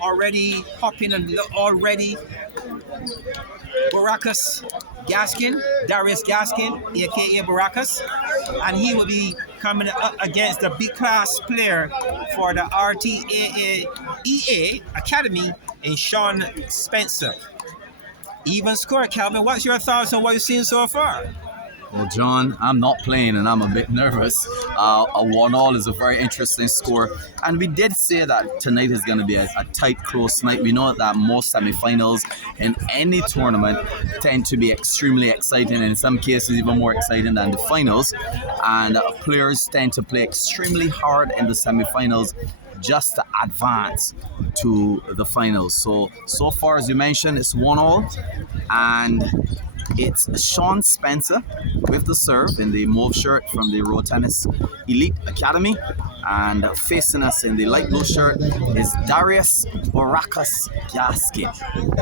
already popping and already Baracus Gaskin, Darius Gaskin, aka Baracus, and he will be coming up against the big class player for the RTAA Academy in Shawn Spencer. Even score, Calvin. What's your thoughts on what you've seen so far? Well, John, I'm not playing and I'm a bit nervous. A 1-all is a very interesting score. And we did say that tonight is going to be a tight, close night. We know that most semifinals in any tournament tend to be extremely exciting, and in some cases even more exciting than the finals. And players tend to play extremely hard in the semifinals just to advance to the finals. So far, as you mentioned, it's 1-all. And it's Shawn Spencer with the serve in the mauve shirt from the Road Tennis Elite Academy. And facing us in the light blue shirt is Darius Baracus Gaskin,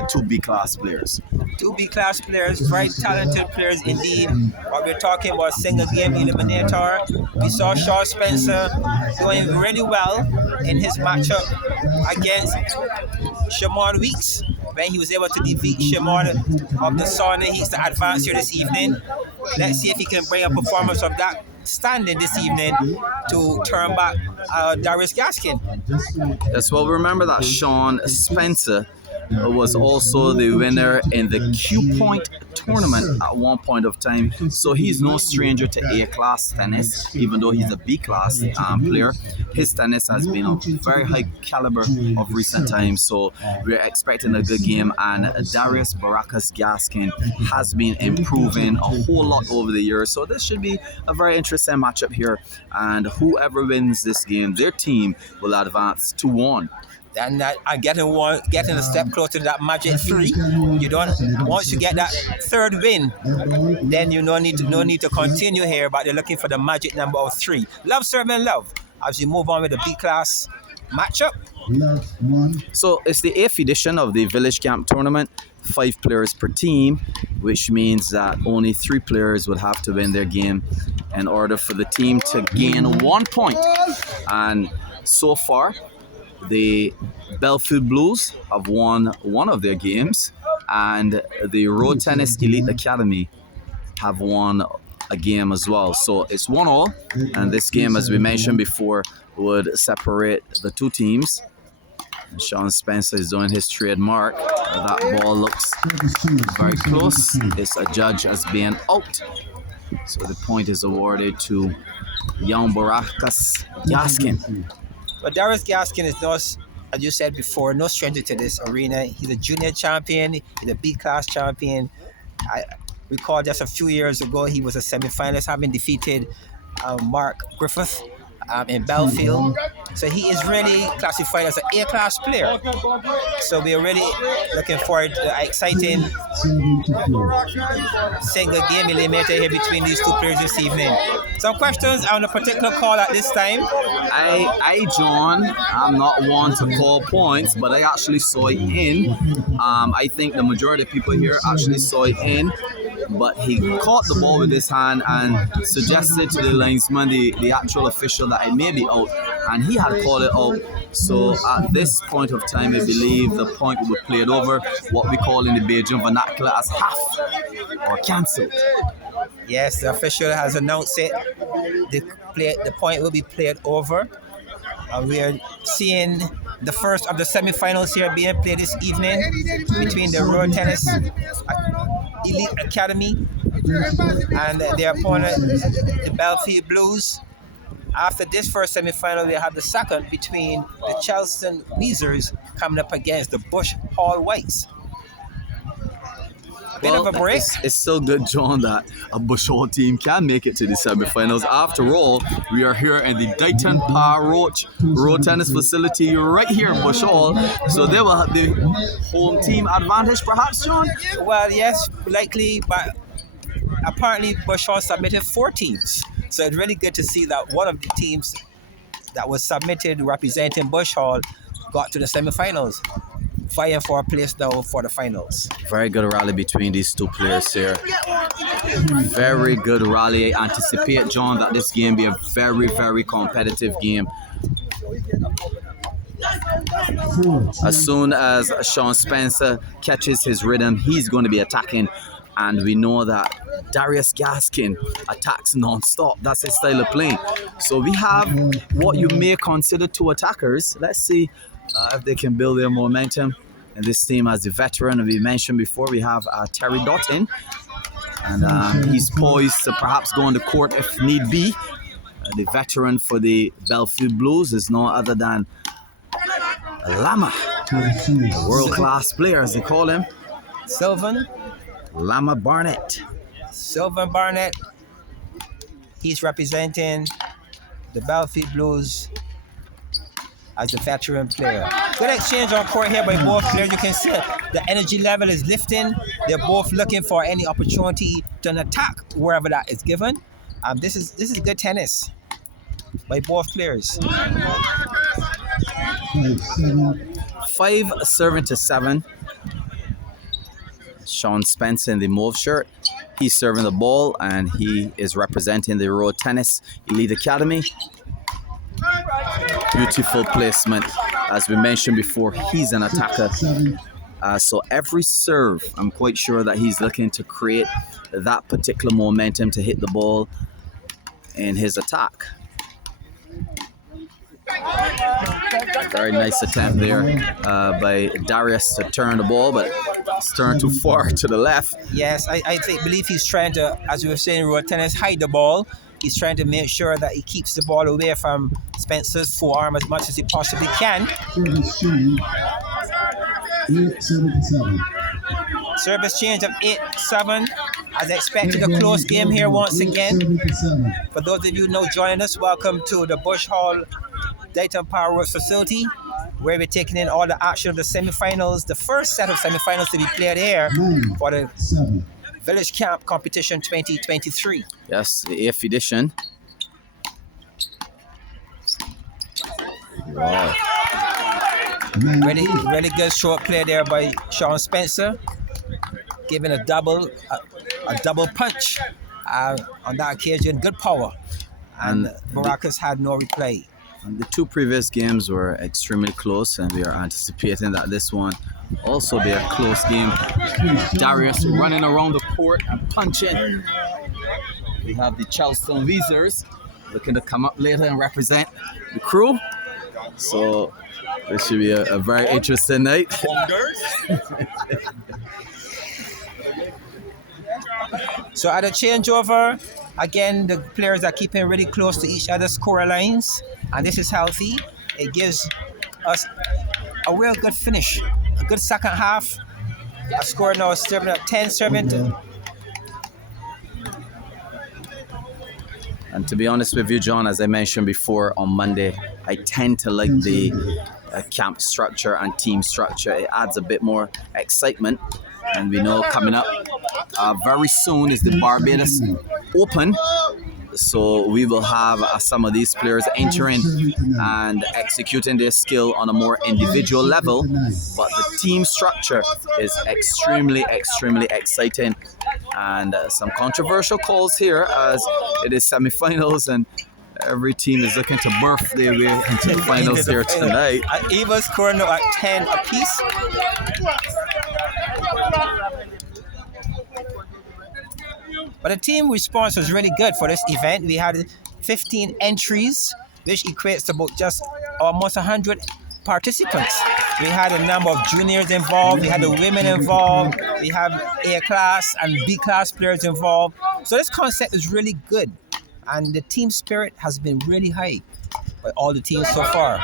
two B-class players. Two B-class players, very talented players indeed. What we're talking about, single game eliminator. We saw Shawn Spencer doing really well in his matchup against Shawn Weeks, when he was able to defeat Shawn of the Sauna. He's to advance here this evening. Let's see if he can bring a performance of that standing this evening to turn back Darius Gaskin. Yes, well, remember that Shawn Spencer was also the winner in the Q Point tournament at one point of time. So he's no stranger to A-class tennis, even though he's a B-class player. His tennis has been of very high caliber of recent times. So we're expecting a good game. And Darius Baracus Gaskin has been improving a whole lot over the years. So this should be a very interesting matchup here. And whoever wins this game, their team will advance to 1. And getting a step closer to that magic 3. You don't. Once you get that third win, then you no need to continue here. But they're looking for the magic number of 3. Love serving love as you move on with the B class matchup. So it's the 8th edition of the Village Camp tournament. 5 players per team, which means that only 3 players would have to win their game in order for the team to gain 1 point. And so far, the Belfield Blues have won one of their games, and the Road Tennis Elite Academy have won a game as well. So it's 1-all, and this game, as we mentioned before, would separate the two teams. Shawn Spencer is doing his trademark. That ball looks very close. It's adjudged as being out. So the point is awarded to young Baracus Gaskin. But Darius Gaskin is not, as you said before, no stranger to this arena. He's a junior champion. He's a B-class champion. I recall just a few years ago, he was a semi-finalist, having defeated Mark Griffith in Belfield. So he is really classified as an A-class player. So we're really looking forward to an exciting single game eliminator here between these two players this evening. Some questions on a particular call at this time. John, I'm not one to call points, but I actually saw it in. I think the majority of people here actually saw it in. But he caught the ball with his hand and suggested to the linesman, the actual official, that it may be out, and he had called it out. So at this point of time, I believe the point will be played over, what we call in the Beijing vernacular as half or cancelled. Yes, the official has announced it. The point will be played over. We are seeing the first of the semifinals here being played this evening between the Road Tennis Elite Academy and their opponent, the Belfield Blues. After this first semifinal, we have the second between the Charleston Weezers coming up against the Bush Hall Whites. Bit of a break. It's still good, John, that a Bush Hall team can make it to the semifinals. After all, we are here in the Dighton Par Roach Road Tennis Facility right here in Bush Hall. So they will have the home team advantage, perhaps, John? Well, yes, likely, but apparently Bush Hall submitted 4 teams. So it's really good to see that one of the teams that was submitted representing Bush Hall got to the semifinals, vying for a place now for the finals. Very good rally between these two players here. Very good rally. I anticipate, John, that this game be a very, very competitive game. As soon as Shawn Spencer catches his rhythm, he's going to be attacking. And we know that Darius Gaskin attacks non-stop. That's his style of playing. So we have what you may consider two attackers. Let's see if they can build their momentum. And this team, as the veteran we mentioned before, we have Terry Dottin. And he's poised to perhaps go on the court if need be. The veteran for the Belfield Blues is no other than Lama, a world-class player, as they call him. Sylvan Lama Barnett. Barnett. He's representing the Belfield Blues as the veteran player. Good exchange on court here by both players. You can see the energy level is lifting. They're both looking for any opportunity to an attack wherever that is given. This is good tennis by both players. 5-7. Shawn Spencer in the mauve shirt. He's serving the ball and he is representing the Road Tennis Elite Academy. Beautiful placement. As we mentioned before, he's an attacker. So every serve, I'm quite sure that he's looking to create that particular momentum to hit the ball in his attack. Very nice attempt there by Darius to turn the ball, but it's turned too far to the left. Yes, I believe he's trying to, as we were saying, Road Tennis, hide the ball. He's trying to make sure that he keeps the ball away from Spencer's forearm as much as he possibly can. Service change of 8-7. As expected, a close game here once again. For those of you now joining us, welcome to the Bush Hall Dayton Power Works facility, where we're taking in all the action of the semifinals, the first set of semifinals to be played here for the Village Camp Competition 2023. Yes, the 8th edition. Wow. Really good short play there by Shawn Spencer, giving a double punch on that occasion. Good power, and Baracus had no replay. And the two previous games were extremely close, and we are anticipating that this one also be a close game. Darius running around the court and punching. We have the Charleston Weezers looking to come up later and represent the crew. So this should be a very interesting night. So at a changeover, again, the players are keeping really close to each other's score lines, and this is healthy. It gives us a real good finish, a good second half. A score now is 10-7. And to be honest with you, John, as I mentioned before on Monday, I tend to like the camp structure and team structure. It adds a bit more excitement. And we know coming up very soon is the Barbados Open. So we will have some of these players entering and executing their skill on a more individual level. But the team structure is extremely, extremely exciting. And some controversial calls here as it is semifinals and every team is looking to birth their way into the finals here tonight. Even score now at 10 apiece. But the team response was really good for this event. We had 15 entries, which equates to about just almost 100 participants. We had a number of juniors involved, we had the women involved, we have A class and B class players involved. So this concept is really good, and the team spirit has been really high by all the teams so far.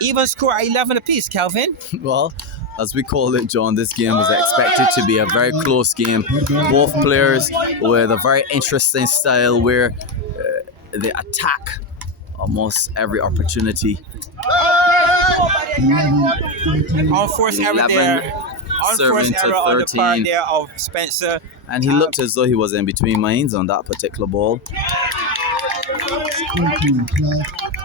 Even score at 11 apiece, Calvin. Well, as we call it, John, this game was expected to be a very close game. Both players with a very interesting style where they attack almost every opportunity. Unforced error there. Unforced error on the part there of Spencer. And he looked as though he was in between minds on that particular ball.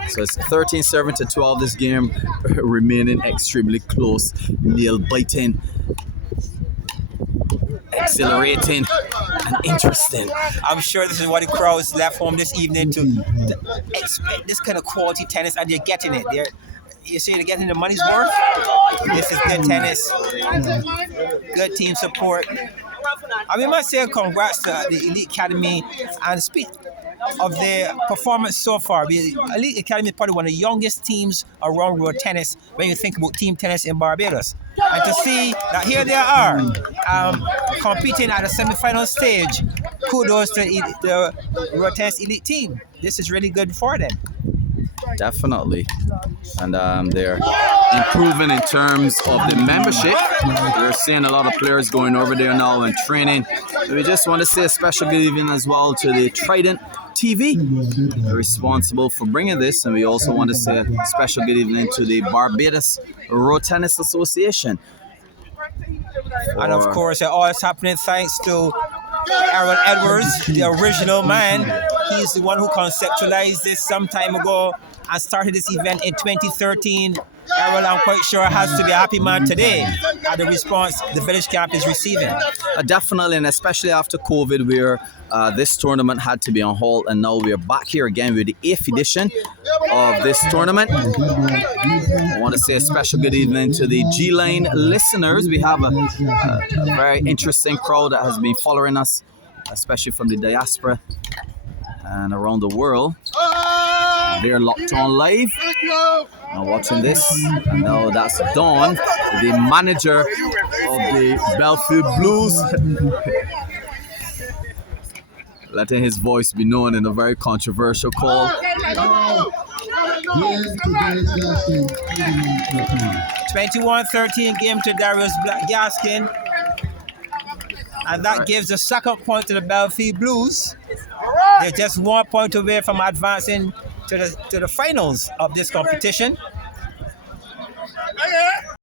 So it's 13-7 to 12. This game remaining extremely close, nail biting, exhilarating and interesting. I'm sure this is what the crowds left home this evening to expect this kind of quality tennis, and they're getting it. You say they're getting the money's worth. This is good tennis, good team support. We must say congrats to the Elite Academy and speak of their performance so far. The Elite Academy is probably one of the youngest teams around road tennis when you think about team tennis in Barbados. And to see that here they are competing at the semi-final stage, kudos to the road tennis elite team. This is really good for them. Definitely. And they're improving in terms of the membership. We're seeing a lot of players going over there now and training. We just want to say a special good evening as well to the Trident TV. They're responsible for bringing this. And we also want to say a special good evening to the Barbados Road Tennis Association. And of course, it all is happening thanks to Aaron Edwards, the original man. He's the one who conceptualized this some time ago and started this event in 2013. Aaron, I'm quite sure, has to be a happy man today at the response the village camp is receiving. Definitely, and especially after COVID, where this tournament had to be on hold, and now we're back here again with the 8th edition of this tournament. I want to say a special good evening to the G-Line listeners. We have a very interesting crowd that has been following us, especially from the diaspora and around the world. They're locked on live and watching this. And now that's Don, the manager of the Belfield Blues, letting his voice be known in a very controversial call. 21-13 game to Darius Gaskin. And that gives the second point to the Belfield Blues. They're just 1 point away from advancing to the finals of this competition.